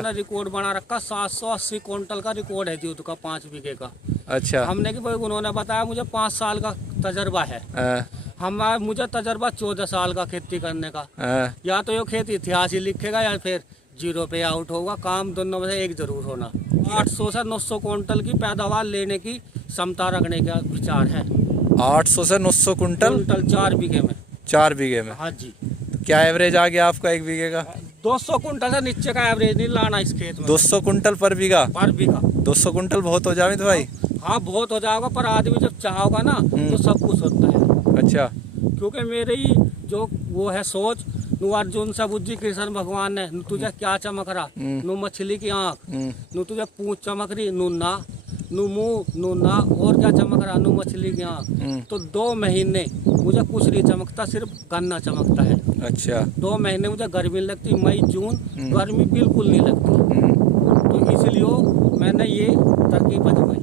उन्होंने रिकॉर्ड बना रखा, 780 क्विंटल का रिकॉर्ड है जी उसका 5 बीघे का। अच्छा। हमने कि भाई उन्होंने बताया मुझे 5 साल का तजर्बा है। मुझे तजर्बा 14 साल का खेती करने का। या तो ये खेती इतिहास ही लिखेगा या फिर जीरो पे आउट होगा, काम दोनों में से एक जरूर होना। 800 से 900 क्विंटल की पैदावार लेने की क्षमता रखने का विचार है। 800 से 900 कुंटल 4 बीघे में। 4 बीघे में? हाँ जी। तो क्या एवरेज आ गया आपका 1 बीघे का? 200 कुंटल से नीचे का एवरेज नहीं लाना इस खेत में। 200 कुंटल पर बीघा? पर बीघा 200 कुंटल बहुत हो जाए भाई। हाँ बहुत हो जाएगा, पर आदमी जब चाहोगा ना तो सब कुछ होता है। अच्छा। क्योंकि मेरी जो वो है सोच, नु अर्जुन से बुद्धि कृष्ण भगवान ने नु तुझे क्या चमक रहा, नु मछली की आँख, नु तुझे पूंछ चमक रही, नु ना, नु मुंह, नु ना, और क्या चमक रहा, नु मछली की आँख। तो 2 महीने मुझे कुछ नहीं चमकता, सिर्फ गन्ना चमकता है। अच्छा। 2 महीने मुझे गर्मी लगती, मई जून गर्मी बिल्कुल नहीं लगती। तो इसलिए मैंने ये तरकीब आजमाई।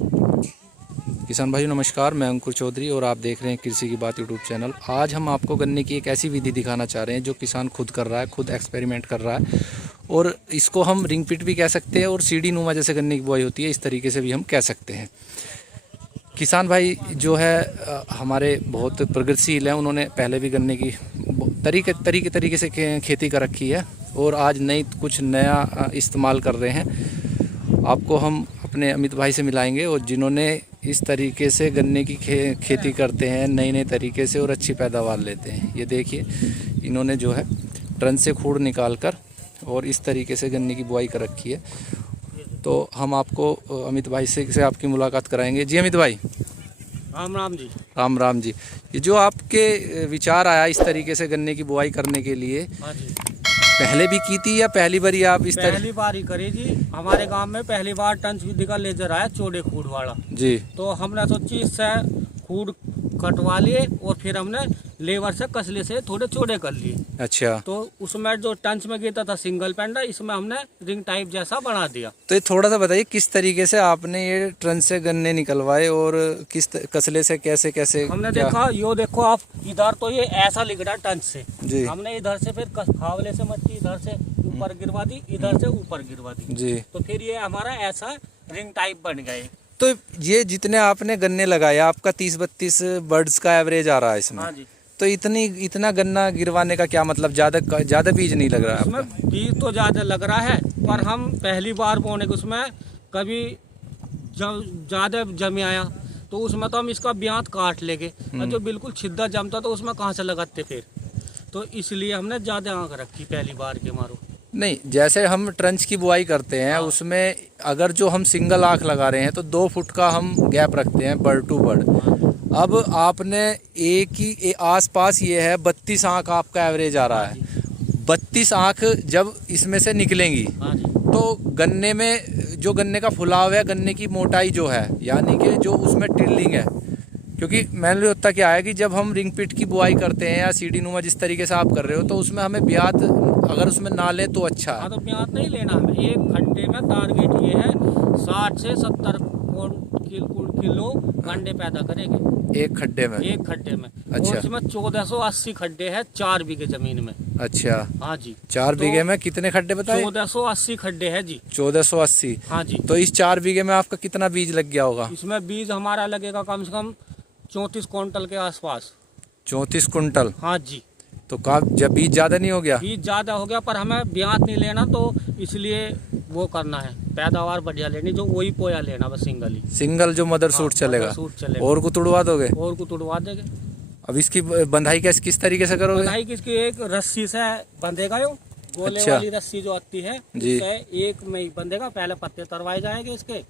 किसान भाई नमस्कार, मैं अंकुर चौधरी और आप देख रहे हैं कृषि की बात यूट्यूब चैनल। आज हम आपको गन्ने की एक ऐसी विधि दिखाना चाह रहे हैं जो किसान खुद कर रहा है, खुद एक्सपेरिमेंट कर रहा है, और इसको हम रिंग पिट भी कह सकते हैं और सीढ़ी नुमा जैसे गन्ने की बुआई होती है इस तरीके से भी हम कह सकते हैं। किसान भाई जो है हमारे बहुत प्रगतिशील हैं, उन्होंने पहले भी गन्ने की तरीके से खेती कर रखी है और आज कुछ नया इस्तेमाल कर रहे हैं। आपको हम अपने अमित भाई से मिलाएंगे और जिन्होंने इस तरीके से गन्ने की खेती करते हैं नए तरीके से और अच्छी पैदावार लेते हैं। ये देखिए इन्होंने जो है ट्रन से खूड़ निकाल कर और इस तरीके से गन्ने की बुआई कर रखी है। तो हम आपको अमित भाई से आपकी मुलाकात कराएंगे। जी अमित भाई, राम राम जी। राम राम जी। ये जो आपके विचार आया इस तरीके से गन्ने की बुआई करने के लिए, हाँ जी, पहले भी की थी या पहली बार आप इस तरह? पहली बार ही करी जी। हमारे गांव में पहली बार टंच विधि का लेजर आया, चौड़े खूड़ वाला जी। तो हमने सोची इससे खूड़ कटवा लिए और फिर हमने लेवर से कसले से थोड़े चौड़े कर लिए। अच्छा। तो उसमें जो टंच में गिरता था सिंगल पेंडा, इसमें हमने रिंग टाइप जैसा बना दिया। तो ये थोड़ा सा बताइए किस तरीके से आपने ये ट्रन से गन्ने निकलवाए और किस कसले से कैसे कैसे हमने देखा, यो देखो आप इधर तो ये ऐसा लिख रहा टंच से जी। हमने इधर से फिर फावले से मट्टी इधर से ऊपर गिरवा दी, इधर से ऊपर गिरवा दी जी। तो फिर ये हमारा ऐसा रिंग टाइप बन गए। तो ये जितने आपने गन्ने लगाए आपका 30-32 बर्ड्स का एवरेज आ रहा है इसमें। हाँ जी। तो इतना गन्ना गिरवाने का क्या मतलब? ज्यादा बीज नहीं लग रहा है आपका? इसमें बीज तो ज्यादा लग रहा है, पर हम पहली बार बोने के उसमें कभी ज्यादा जमे आया तो उसमें तो हम इसका ब्यात काट लेंगे, और जो बिल्कुल छिद्दा जमता तो उसमें कहाँ से लगाते फिर। तो इसलिए हमने ज्यादा आंख रखी पहली बार के मारो। नहीं, जैसे हम ट्रंच की बुआई करते हैं उसमें अगर जो हम सिंगल आँख लगा रहे हैं तो 2 फुट का हम गैप रखते हैं बर्ड टू बर्ड। अब आपने एक ही आसपास ये है 32 आँख आपका एवरेज आ रहा है। 32 आँख जब इसमें से निकलेंगी तो गन्ने में जो गन्ने का फुलाव है, गन्ने की मोटाई जो है, यानी कि जो उसमें टिल्लिंग है, क्योंकि मैंने होता क्या है कि जब हम रिंग पिट की बुआई करते हैं या सीढ़ी नुमा जिस तरीके से आप कर रहे हो तो उसमें हमें ब्यात अगर उसमें ना ले तो अच्छा है। हाँ, तो ब्यात नहीं लेना हमें। एक खड्डे में टारगेट ये है 60 से 70 किलो अंडे पैदा करेंगे एक खड्डे में। अच्छा। और इसमें 1480 खड्डे हैं 4 बीघे जमीन में। अच्छा। हाँ जी। 4 बीघे में कितने खड्डे बताए? 1480 खड्डे हैं जी। 1480। हाँ जी। तो इस 4 बीघे में आपका कितना बीज लग गया होगा? इसमें बीज हमारा लगेगा कम से कम 34 क्विंटल के आसपास। 34 कुंटल? हाँ जी। तो जब बीज ज्यादा नहीं हो गया? बीज ज्यादा हो गया, पर हमें ब्यात नहीं लेना, तो इसलिए वो करना है, पैदावार बढ़िया लेनी, जो वही पोया लेना बस सिंगल जो मदर सूट चलेगा। और को तुड़वा दोगे? और को तुड़वा देंगे। अब इसकी बंधाई किस तरीके से करोगे? बंधाई किसकी, एक रस्सी से बंधेगा, यो गोले अच्छा। वाली रस्सी जो आती है जी। एक में ही बंधेगा। पहले पत्ते तरवाए जाएंगे इसके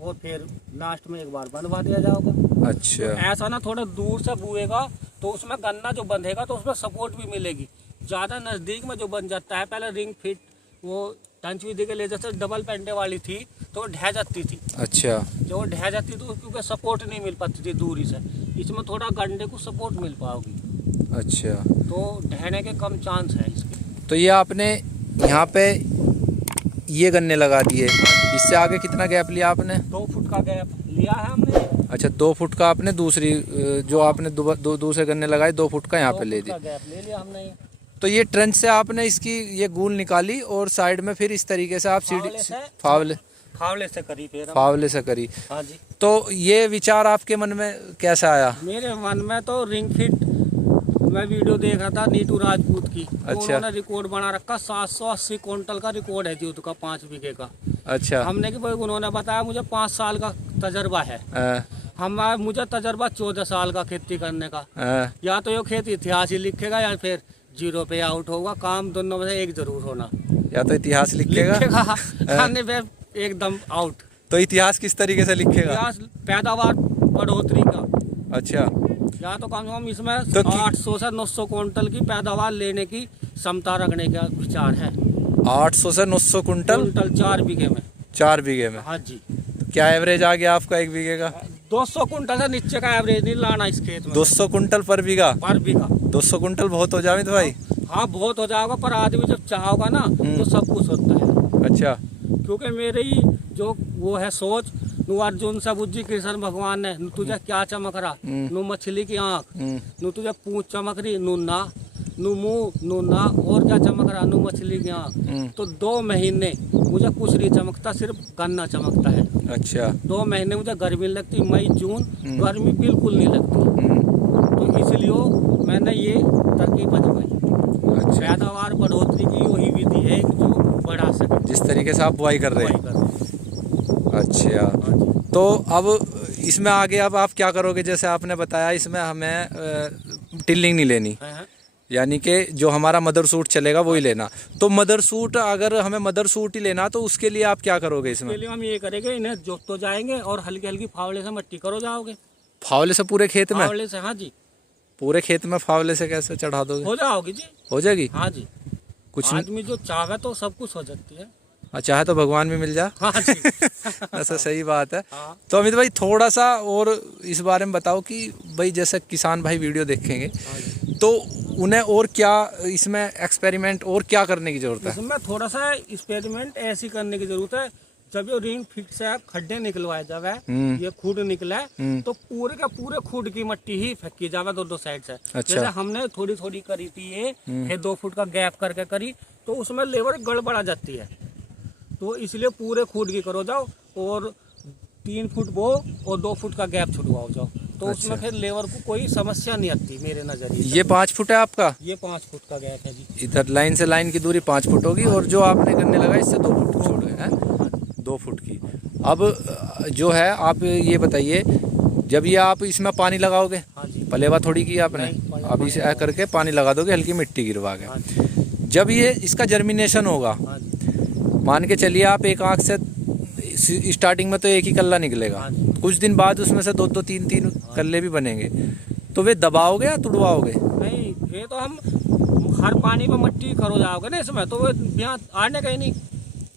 और फिर लास्ट में एक बार बंधवा दिया जाएगा। अच्छा। तो ऐसा ना थोड़ा दूर से बुएगा तो उसमें गन्ना जो बंधेगा तो उसमें सपोर्ट भी मिलेगी। ज्यादा नजदीक में जो बन जाता है, पहले रिंग फिट वो टंच विधि के लिए जैसे डबल पेंडे वाली थी तो ढह जाती थी। अच्छा। जो ढह जाती तो क्योंकि सपोर्ट नहीं मिल पाती थी दूरी से, इसमें थोड़ा गंडे को सपोर्ट मिल पाओगी। अच्छा। तो ढहने के कम चांस है इसके। तो ये आपने यहाँ पे ये गन्ने लगा दिए, इससे आगे कितना गैप लिया आपने? 2 फुट का गैप लिया है हमने। अच्छा, 2 फुट का आपने दूसरी जो आपने दूसरे गन्ने लगाए 2 फुट का यहाँ पे ले दिया। गैप ले लिया हमने। तो ये ट्रेंच से आपने इसकी ये गूल निकाली और साइड में फिर इस तरीके से आप सीढ़ी फावले से करी, फिर फावले से करी। हाँ जी। तो ये विचार आपके मन में कैसे आया? मेरे मन में तो रिंग फिट, मैं वीडियो देख रहा था नीतू राजपूत की। अच्छा। तो उन्होंने रिकॉर्ड बना रखा, 780 क्विंटल का रिकॉर्ड है जी उसका 5 बीघे का। अच्छा। हमने कि भाई, उन्होंने बताया मुझे 5 साल का तजर्बा है। मुझे तजर्बा 14 साल का खेती करने का। या तो ये खेत इतिहास ही लिखेगा या फिर 0 पे आउट होगा। काम दोनों में से एक जरूर होना। या तो इतिहास लिखेगा एकदम आउट। तो इतिहास किस तरीके से लिखेगा? इतिहास पैदावार बढ़ोतरी का। अच्छा। या तो कम से कम इसमें तो 800 से 900 क्विंटल की पैदावार लेने की क्षमता रखने का विचार है। 800 से 900 क्विंटल 4 बीघे में। 4 बीघे में? हाँ जी। तो क्या एवरेज आ गया आपका 1 बीघे का? 200 क्विंटल से नीचे का एवरेज नहीं लाना इस खेत में। 200 क्विंटल पर बीघा? 200 क्विंटल बहुत हो जाए तो भाई। हाँ बहुत हो जाएगा, पर आदमी जब चाहोगा ना तो सब कुछ होता है। अच्छा। क्योंकि मेरी जो वो है सोच, नु अर्जुन से बुद्धि कृष्ण भगवान ने, नु तुझे क्या चमक रहा, नु मछली की आंख, नु तुझे पूंछ चमक रही, नु ना, नु मुंह, नु ना, और क्या चमक रहा, नु मछली की आंख। तो 2 महीने मुझे कुछ नहीं चमकता, सिर्फ गन्ना चमकता है। अच्छा। 2 महीने मुझे गर्मी लगती, मई जून गर्मी बिल्कुल नहीं लगती। तो इसलिए मैंने ये तरकीब आजमाई। अच्छा। पैदावार बढ़ोतरी की वही विधि है जो बढ़ा सके, जिस तरीके से आप बुआई कर रहे हैं। अच्छा। तो अब इसमें आगे अब आप क्या करोगे? जैसे आपने बताया इसमें हमें टिल्लिंग नहीं लेनी, यानी कि जो हमारा मदर सूट चलेगा वही लेना। तो मदर सूट, अगर हमें मदर सूट ही लेना तो उसके लिए आप क्या करोगे? इसमें हम ये करेंगे, इन्हें जोत तो जाएंगे और हल्की हल्की फावले से मट्टी करो जाओगे। फावले से पूरे खेत में? फावले से, हाँ जी। पूरे खेत में फावले से कैसे चढ़ा दोगे? हो जाओगी जी। हो जाएगी? हाँ जी। कुछ आदमी जो चाहे तो सब कुछ हो जाती है। चाहे तो भगवान भी मिल जाए। हाँ जी। ऐसा सही बात है। हाँ। तो अमित भाई थोड़ा सा और इस बारे में बताओ कि भाई जैसे किसान भाई वीडियो देखेंगे तो उन्हें और क्या इसमें एक्सपेरिमेंट और क्या करने की जरूरत है? इसमें थोड़ा सा एक्सपेरिमेंट ऐसी करने की जरूरत है, जब ये रिंग फिट से खड्डे निकलवाए जावे, ये खुड निकला तो पूरे का पूरे खुड की मट्टी ही फेंकी जावे दो साइड से। अच्छा। जैसे हमने थोड़ी थोड़ी करी थी ये, फिर 2 फुट का गैप करके करी, तो उसमें लेबर गड़बड़ा जाती है। तो इसलिए पूरे खुड की करो जाओ और 3 फुट बो और 2 फुट का गैप छुड़वाओ जाओ, तो अच्छा। उसमें फिर लेबर को कोई समस्या नहीं आती मेरे नजरिए। ये 5 फुट है आपका? ये 5 फुट का गैप है जी। इधर लाइन से लाइन की दूरी 5 फुट होगी और जो आपने करने लगा इससे 2 फुट छोड़ गए हैं। 2 फुट की। अब जो है आप ये बताइए, जब ये आप इसमें पानी लगाओगे, पलेवा थोड़ी की आपने, अब इसे करके पानी लगा दोगे हल्की मिट्टी गिरवा के। जब ये इसका जर्मिनेशन होगा, मान के चलिए आप एक आंख से स्टार्टिंग में तो एक ही कल्ला निकलेगा, कुछ दिन बाद उसमें से 2-2 3-3 कल्ले भी बनेंगे, तो वे दबाओगे या तुड़वाओगे? नहीं, ये तो हम हर पानी पे मट्टी करो जाओगे ना इसमें, तो वो यहाँ आने का ही नहीं।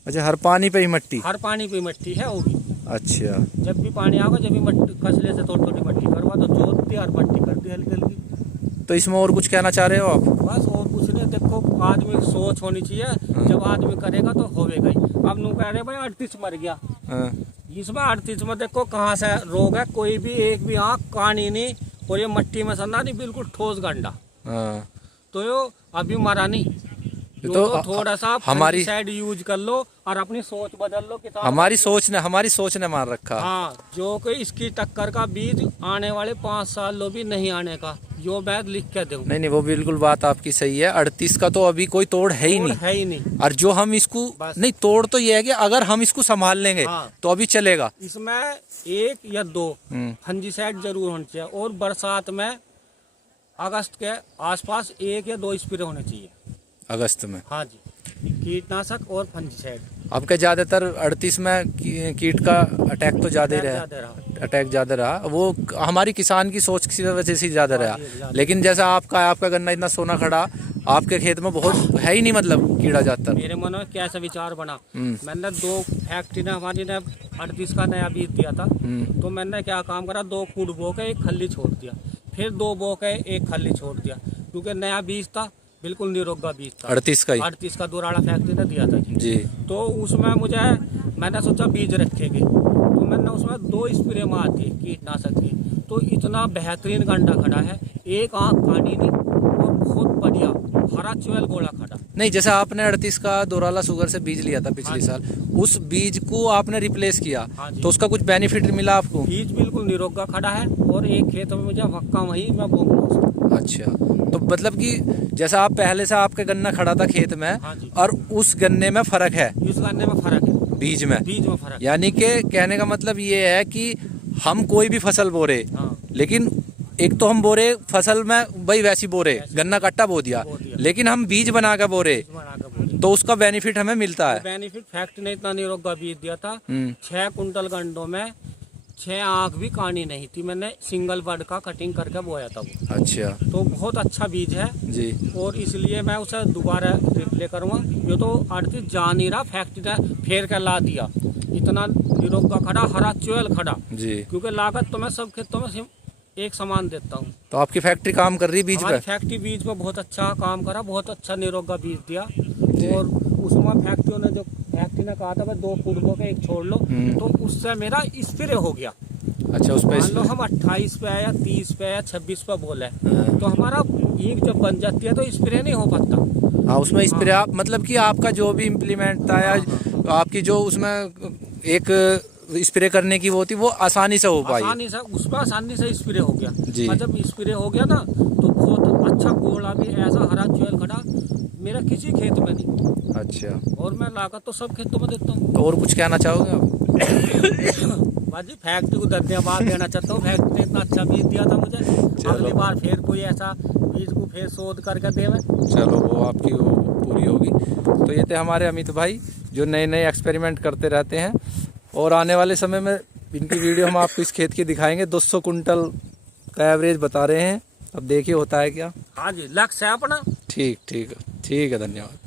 अच्छा, हर पानी पे ही मट्टी? हर पानी पे मट्टी है वो भी। अच्छा। जब भी पानी आओगे, जब भी मट्टी कसले से थोड़ी थोड़ी मट्टी करवा तो जोत दी और मट्टी कर दी हल्की हल्की। तो इसमें और कुछ कहना चाह रहे हो आप? बस और कुछ नहीं, देखो आदमी सोच होनी चाहिए, जब आदमी करेगा तो होवेगा ही। अब नू कह रहे भाई 38 मर गया, इसमें 38 में देखो कहाँ से रोग है, कोई भी एक भी आँख कानी नहीं, और ये मट्टी में सन्ना नहीं, बिल्कुल ठोस गंडा, तो यो अभी मरा नहीं। तो थोड़ा सा हमारी साइड यूज कर लो और अपनी सोच बदल लो। हमारी सोच ने मार रखा। हाँ, जो कि इसकी टक्कर का बीज आने वाले 5 साल भी नहीं आने का, जो बैद लिख के दूं। नहीं, वो बिल्कुल बात आपकी सही है। 38 का तो अभी कोई तोड़ है ही नहीं। और जो हम इसको नहीं, तोड़ तो ये है कि अगर हम इसको संभाल लेंगे तो अभी चलेगा। इसमें 1 या 2 फंजीसाइड जरूर होने चाहिए, और बरसात में अगस्त के आसपास 1 या 2 स्प्रे होने चाहिए अगस्त में। हाँ जी, कीटनाशक और फंजीसाइड। अब के ज्यादातर 38 में कीट का अटैक तो ज्यादा रहा, वो हमारी किसान की सोच की वजह से ज्यादा रहा। लेकिन जैसा आपका गन्ना इतना सोना खड़ा, आपके खेत में बहुत है ही नहीं, मतलब कीड़ा ज्यादातर। मेरे मन में कैसा विचार बना, मैंने 2 फैक्ट्री ने हमारी ने 38 का नया बीज दिया था, तो मैंने क्या काम करा, 2 फुट बो के 1 खल्ली छोड़ दिया, फिर 2 बो के 1 खल्ली छोड़ दिया, क्योंकि नया बीज था, बिल्कुल निरोगा बीज था। 38 का दुराड़ा फैक्ट्री ने दिया था जी। तो उसमें मैंने सोचा बीज रखेंगे, तो मैंने उसमें 2 स्प्रे मार दिए कीटनाशक की, तो इतना बेहतरीन गंडा खड़ा है, एक आँख कानी नहीं, और बहुत बढ़िया हरा चुएल गोला खड़ा। नहीं, जैसे आपने 38 का दोराला शुगर से बीज लिया था पिछले साल, उस बीज को आपने रिप्लेस किया, तो उसका कुछ बेनिफिट मिला आपको? बीज बिल्कुल निरोगा खड़ा है और एक खेत में मुझे मक्का वही मैं बोऊंगा। अच्छा, तो मतलब कि जैसा आप पहले से आपके गन्ना खड़ा था खेत में, और उस गन्ने में फर्क है, इस गन्ने में फर्क है, बीज में फर्क। यानी कि कहने का मतलब ये है कि हम कोई भी फसल बो रहे, लेकिन एक तो हम बो रहे फसल में भाई वैसी बो रहे, गन्ना कट्टा बो दिया, लेकिन हम बीज बना के बो रहे, तो उसका बेनिफिट हमें मिलता है। बेनिफिट फैक्ट ने इतना निरोगा बीज दिया था, 6 कुंटल गंडों में 6 आँख भी कानी नहीं थी, मैंने सिंगल बर्ड का कटिंग करके बोया था वो। अच्छा, तो बहुत अच्छा बीज है जी, और इसलिए मैं उसे दोबारा रिप्ले करूँगा। ये तो 38 जा नहीं रहा, फैक्ट्री ने फेर कर ला दिया, इतना निरोगा खड़ा, हरा चुएल खड़ा जी, क्योंकि लागत तो मैं सब खेतों में एक समान देता हूँ। तो आपकी फैक्ट्री काम कर रही है बीज पे? फैक्ट्री बीज पे बहुत अच्छा काम करा, बहुत अच्छा निरोगा बीज दिया। और उसमें फैक्ट्री ने कहा था भाई 2 कुड़बों के एक छोड़ लो, तो उससे मेरा स्प्रे हो गया। अच्छा, उस पे मान लो हम 28 पे या 30 पे या 26 पे बोले, तो हमारा ईंट जब बन जाती है तो स्प्रे नहीं हो पाता। हाँ, उसमें स्प्रे आप मतलब कि आपका जो भी इम्प्लीमेंट था या आपकी जो उसमें एक स्प्रे करने की वो थी, वो आसानी से हो पाई, आसानी से स्प्रे हो गया जी। और जब स्प्रे हो गया ना तो बहुत अच्छा गोला भी ऐसा हरा चुएल खड़ा मेरा किसी खेत में नहीं। अच्छा, और मैं लागत तो सब खेतों में देता हूँ। तो और कुछ कहना चाहोगे आप? बाजी फैक्ट्री को धन्यवाद देना चाहता हूँ, फैक्ट्री ने इतना अच्छा बीज दिया था मुझे, अगली बार फिर कोई ऐसा बीज को फिर शोध करके देवे। चलो, वो आपकी वो पूरी होगी। तो ये थे हमारे अमित भाई जो नए नए एक्सपेरिमेंट करते रहते हैं, और आने वाले समय में इनकी वीडियो हम आपको इस खेत की दिखाएंगे। 200 कुंटल का एवरेज बता रहे हैं, अब देखिए होता है क्या। हाँ जी, लक्ष्य है अपना। ठीक है, धन्यवाद।